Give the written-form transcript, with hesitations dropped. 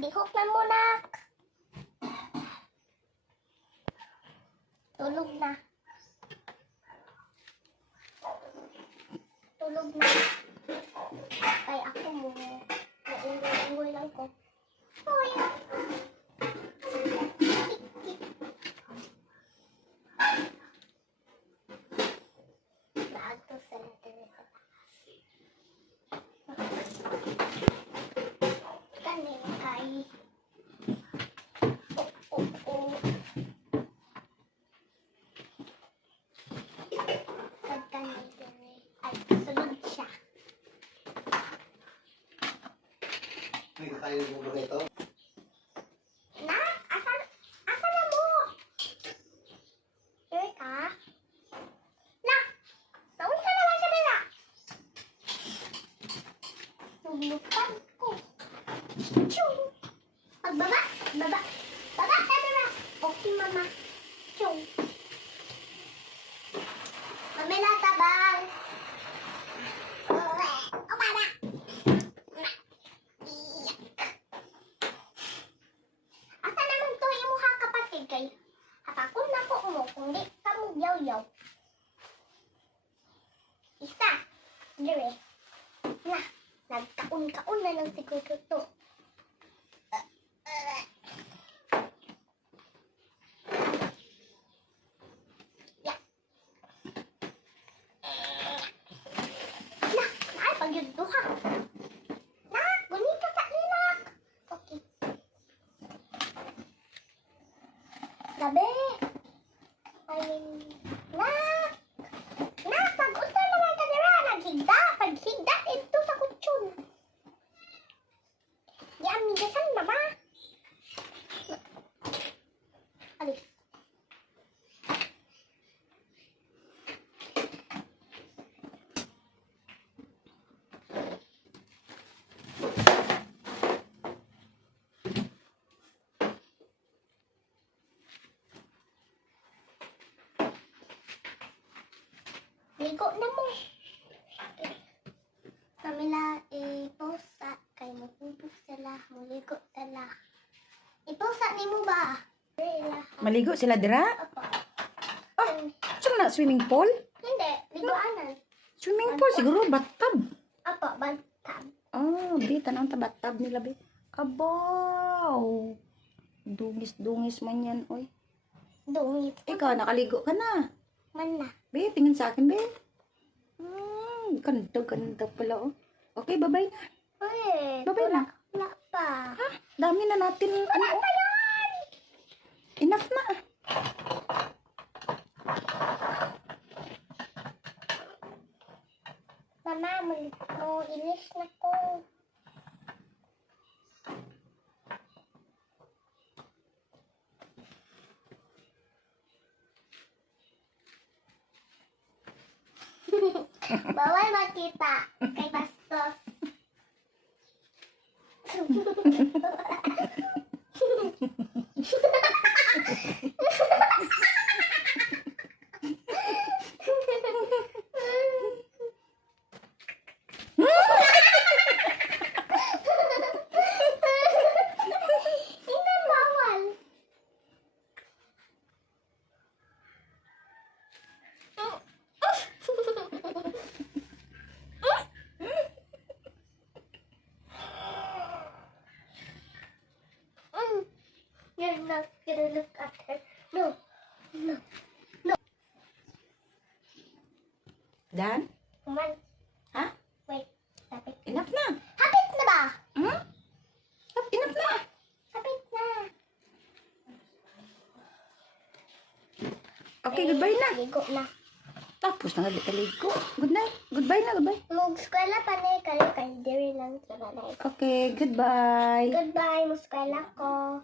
Dihok na mo, nak. Tulog na. Tulog na. Kaya ako mo. Naingoy lang ko. Hoy. Bago sa natin sa taas. Kanin kay. Oh. Ay, kasunod siya. May kakainin mo ba ito? Nak, asa na mo? Here ka? Nak, naunta naman siya nila. Naglupan ko. Chum. Pagbaba, baba. Baba, baba. Okay, mama. Chum. Mamela, tabang. Asa naman to yung mukha kapatid kay hatakon na ko mo kung di ka mo yaw-yaw. Isa, dire. Na, nagkaon-kaon na lang siguro to. Pag-yudduha. Nak, gunito sa linak. Okay. Gabi. Nak. Nak, pag-unta naman ka nila. Naghigda. Paghigda, ito sa kutsyon. Di amigasan na ba? Alis. Ligo na mo. Kamila, i-post sa kay mo. Pupus sila. Muligo sila. I-post sa ni mo ba? Maligo sila dira? Apa. Saan na swimming pool? Hindi. Ligoanan. Swimming pool siguro bathtub. Apa. Bantab. Oh, bi tanong ta bathtub nila bi. Kabaw. Dungis man yan, oy. Dungit. Ikaw nakaligo ka na. Man na. Be, tingin sa akin, be. Ganda pala, oh. Okay, bye-bye na. Uy. Bye-bye na. Wala pa. Ha? Dami na natin, ano, oh. Enough na. Mama, mo ilis na ko. Bawal makita kay Bastos. Hindi bawal. You're not gonna look at her. No. Dan? Come on. Ha? Wait. Lapit. Enough na. Hapit na ba? Hmm? Enough na. Hapit na. Okay, goodbye na. Ligo na. Tapos na nga ligo. Good night. Goodbye na, goodbye. Mag-skwela pa na kayo kay Diri lang sa balay. Okay, goodbye. Goodbye, mag-skwela ko.